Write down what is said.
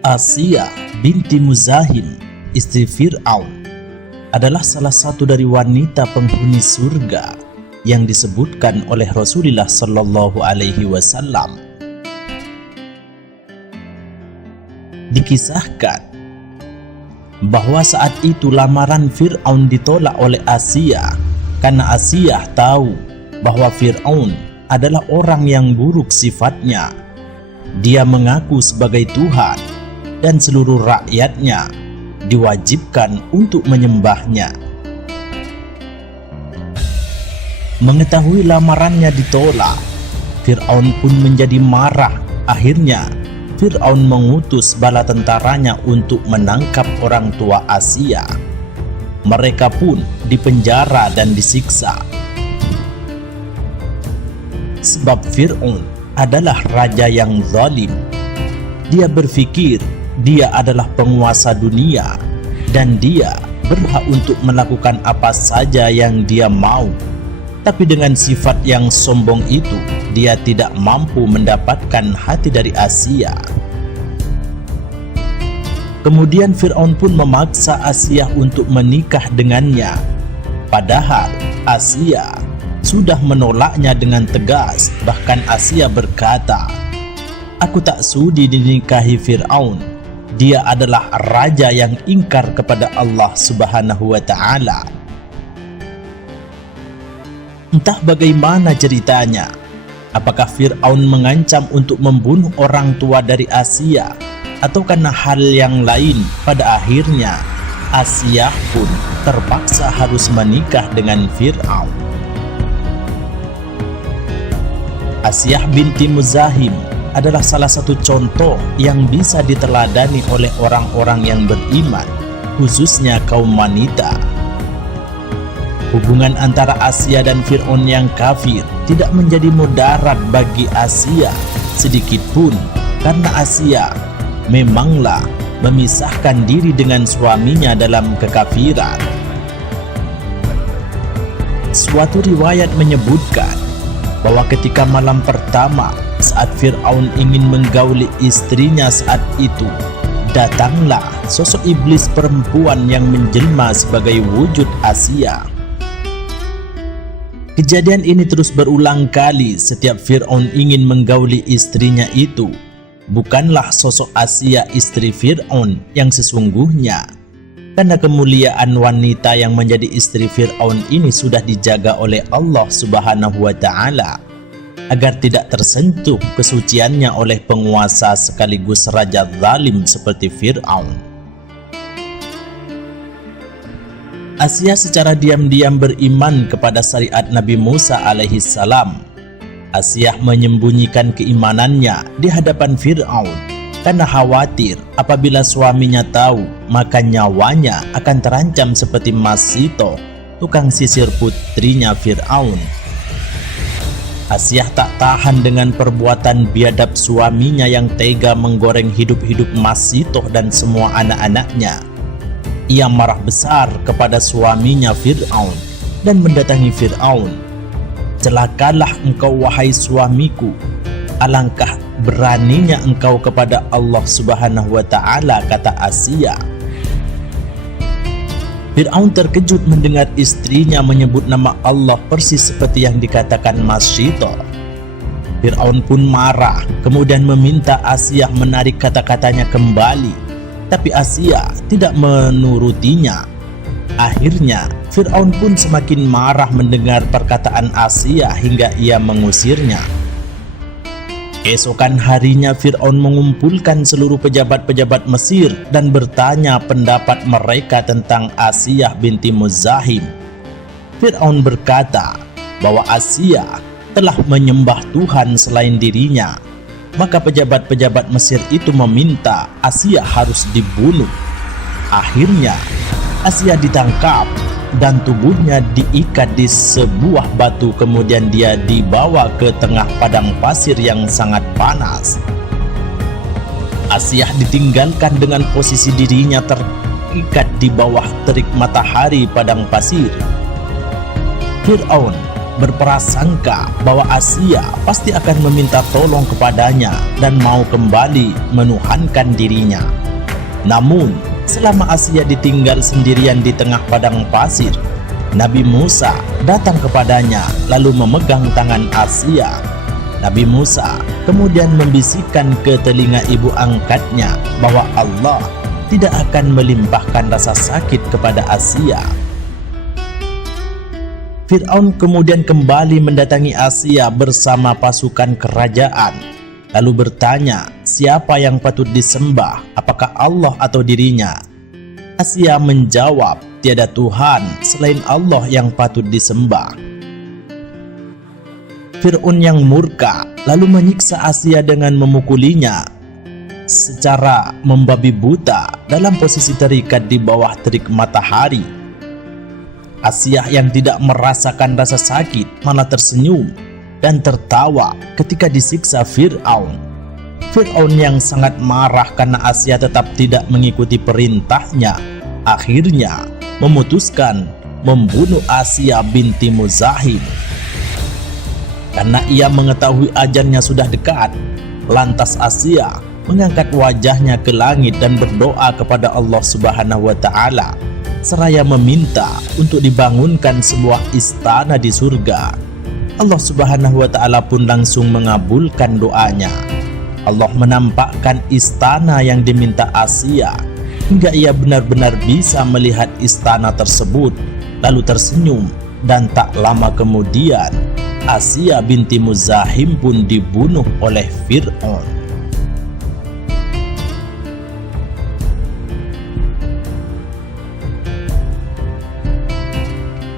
Asiyah binti Muzahim, istri Fir'aun, adalah salah satu dari wanita penghuni surga yang disebutkan oleh Rasulullah Shallallahu Alaihi Wasallam. Dikisahkan bahwa saat itu lamaran Fir'aun ditolak oleh Asiyah karena Asiyah tahu bahwa Fir'aun adalah orang yang buruk sifatnya. Dia mengaku sebagai Tuhan dan seluruh rakyatnya diwajibkan untuk menyembahnya. Mengetahui lamarannya ditolak, Fir'aun pun menjadi marah. Akhirnya Fir'aun mengutus bala tentaranya untuk menangkap orang tua Asiyah. Mereka pun dipenjara dan disiksa. Sebab Fir'aun adalah raja yang zalim. Dia berpikir dia adalah penguasa dunia dan dia berhak untuk melakukan apa saja yang dia mau. Tapi dengan sifat yang sombong itu, dia tidak mampu mendapatkan hati dari Asiyah. Kemudian Fir'aun pun memaksa Asiyah untuk menikah dengannya. Padahal Asiyah sudah menolaknya dengan tegas. Bahkan Asiyah berkata, "Aku tak sudi dinikahi Fir'aun. Dia adalah raja yang ingkar kepada Allah Subhanahu wa Ta'ala." Entah bagaimana ceritanya. Apakah Fir'aun mengancam untuk membunuh orang tua dari Asiyah atau karena hal yang lain? Pada akhirnya Asiyah pun terpaksa harus menikah dengan Fir'aun. Asiyah binti Muzahim adalah salah satu contoh yang bisa diteladani oleh orang-orang yang beriman, khususnya kaum wanita. Hubungan antara Asiyah dan Fir'aun yang kafir tidak menjadi mudarat bagi Asiyah sedikit pun, karena Asiyah memanglah memisahkan diri dengan suaminya dalam kekafiran. Suatu riwayat menyebutkan bahwa ketika malam pertama saat Fir'aun ingin menggauli istrinya saat itu, datanglah sosok iblis perempuan yang menjelma sebagai wujud Asiyah. Kejadian ini terus berulang kali setiap Fir'aun ingin menggauli istrinya itu. Bukanlah sosok Asiyah istri Fir'aun yang sesungguhnya, karena kemuliaan wanita yang menjadi istri Fir'aun ini sudah dijaga oleh Allah Subhanahu wa Ta'ala agar tidak tersentuh kesuciannya oleh penguasa sekaligus raja zalim seperti Fir'aun. Asiyah secara diam-diam beriman kepada syariat Nabi Musa alaihi salam. Asiyah menyembunyikan keimanannya di hadapan Fir'aun karena khawatir apabila suaminya tahu, maka nyawanya akan terancam seperti Masito, tukang sisir putrinya Fir'aun. Asiyah tak tahan dengan perbuatan biadab suaminya yang tega menggoreng hidup-hidup Masito dan semua anak-anaknya. Ia marah besar kepada suaminya Fir'aun dan mendatangi Fir'aun. "Celakalah engkau wahai suamiku, alangkah beraninya engkau kepada Allah Subhanahu wa Ta'ala," kata Asiyah. Fir'aun terkejut mendengar istrinya menyebut nama Allah persis seperti yang dikatakan Masito. Fir'aun pun marah, kemudian meminta Asiyah menarik kata-katanya kembali, tapi Asiyah tidak menurutinya. Akhirnya Fir'aun pun semakin marah mendengar perkataan Asiyah hingga ia mengusirnya. Esokan harinya Fir'aun mengumpulkan seluruh pejabat-pejabat Mesir dan bertanya pendapat mereka tentang Asiyah binti Muzahim. Fir'aun berkata bahwa Asiyah telah menyembah Tuhan selain dirinya. Maka pejabat-pejabat Mesir itu meminta Asiyah harus dibunuh. Akhirnya Asiyah ditangkap dan tubuhnya diikat di sebuah batu, kemudian dia dibawa ke tengah padang pasir yang sangat panas. Asiyah ditinggalkan dengan posisi dirinya terikat di bawah terik matahari padang pasir. Fir'aun berprasangka bahwa Asia pasti akan meminta tolong kepadanya dan mau kembali menuhankan dirinya. Namun, selama Asia ditinggal sendirian di tengah padang pasir, Nabi Musa datang kepadanya lalu memegang tangan Asia. Nabi Musa kemudian membisikkan ke telinga ibu angkatnya bahwa Allah tidak akan melimpahkan rasa sakit kepada Asia. Fir'aun kemudian kembali mendatangi Asia bersama pasukan kerajaan, lalu bertanya siapa yang patut disembah, apakah Allah atau dirinya. Asia menjawab, tiada Tuhan selain Allah yang patut disembah. Fir'aun yang murka lalu menyiksa Asia dengan memukulinya secara membabi buta dalam posisi terikat di bawah terik matahari. Asia yang tidak merasakan rasa sakit malah tersenyum dan tertawa ketika disiksa Fir'aun. Fir'aun yang sangat marah karena Asia tetap tidak mengikuti perintahnya, akhirnya memutuskan membunuh Asia binti Muzahim. Karena ia mengetahui ajalnya sudah dekat, lantas Asia mengangkat wajahnya ke langit dan berdoa kepada Allah Subhanahu wa Ta'ala, seraya meminta untuk dibangunkan sebuah istana di surga. Allah Subhanahu wa Ta'ala pun langsung mengabulkan doanya. Allah menampakkan istana yang diminta Asia hingga ia benar-benar bisa melihat istana tersebut, lalu tersenyum, dan tak lama kemudian Asia binti Muzahim pun dibunuh oleh Fir'aun.